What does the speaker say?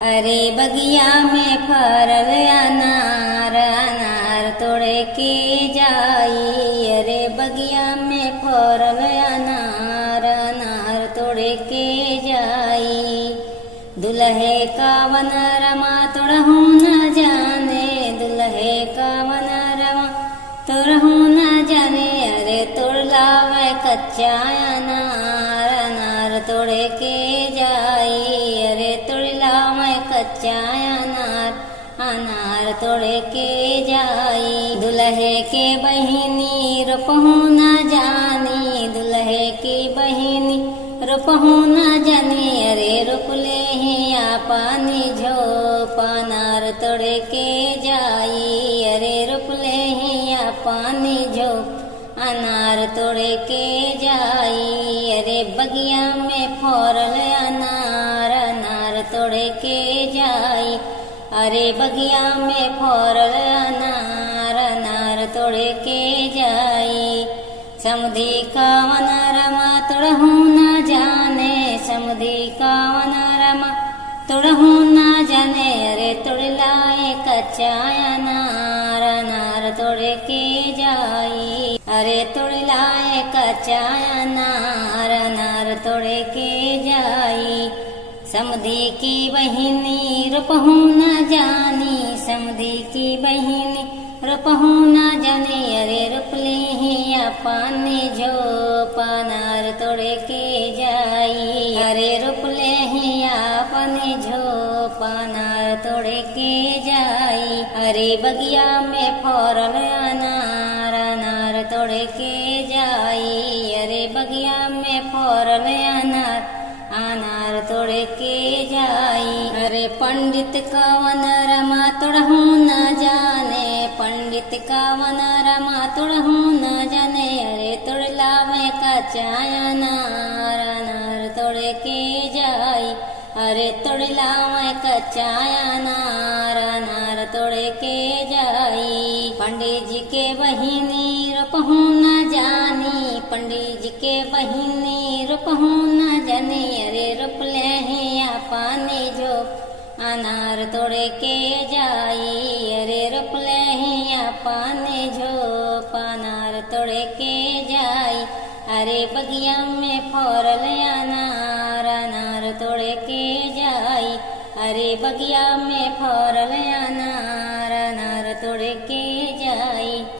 अरे बगिया में फरल अनार, अनार तोड़े के जाई। अरे बगिया में फरल अनार, अनार तोड़े के जाई। दुल्हे का वनरमा तोड़हू न जाने, दुल्हे का वनरमा तोड़हू न जाने। अरे तोड़ लावे कच्चा अनार, अनार तोड़े के जाई। अरे तोड़ लावे कच्चा अनार, अनार तोड़े के जाई। दुल्हे के बहिनी रोपहू न जानी, दुल्हे की बहिनी रोपहू न जानी। अरे रोप ले पानी झोप, अनार तोड़े के जाई। अरे रोप ले पानी झोप, अनार तोड़े के जाई। अरे बगिया में फरल अनार, अनार तोड़े के जाई। अरे बगिया में फरल अनार, अनार तोड़े के जाई। समुदी का वनरमा तोड़हू न जाने, समुदी का वनरमा तोड़हू न जाने। अरे तोड़ लाए कच्चा अनार, अनार तोड़े के जाई। अरे तोड़ लाए कच्चा अनार, अनार तोड़े के जाई। समुदी की बहिनी रोपहू न जानी, समुदी की बहिनी रोपहू न जाने। अरे रोप ले पानी झोप, अनार तोड़े के जाई। अरे रोप ले पानी झोप, अनार तोड़े के जाई। अरे बगिया में फरल अनार, अनार तोड़े के जाई। अरे बगिया में फरल अनार, अनार तोड़े के जाई। अरे पंडित का वनरमा तोड़हू न जाने, पंडित का वनरमा तोड़हू न जाने। अरे तोड़ लावे कच्चा अनार, अनार तोड़े के जाई। अरे तोड़ लावे कच्चा अनार, अनार तोड़े के जाई। पंडित जी के बहिनी रोपहू न जानी, पंडित जी के बहिनी रोपहू न जानी। अरे रोप ले पानी झोप, अनार तोड़े के जाई। अरे रोप ले पानी झोप, अनार तोड़े के जाई। अरे बगिया में फरल अनार, अनार तोड़े के जाई। अरे बगिया में फरल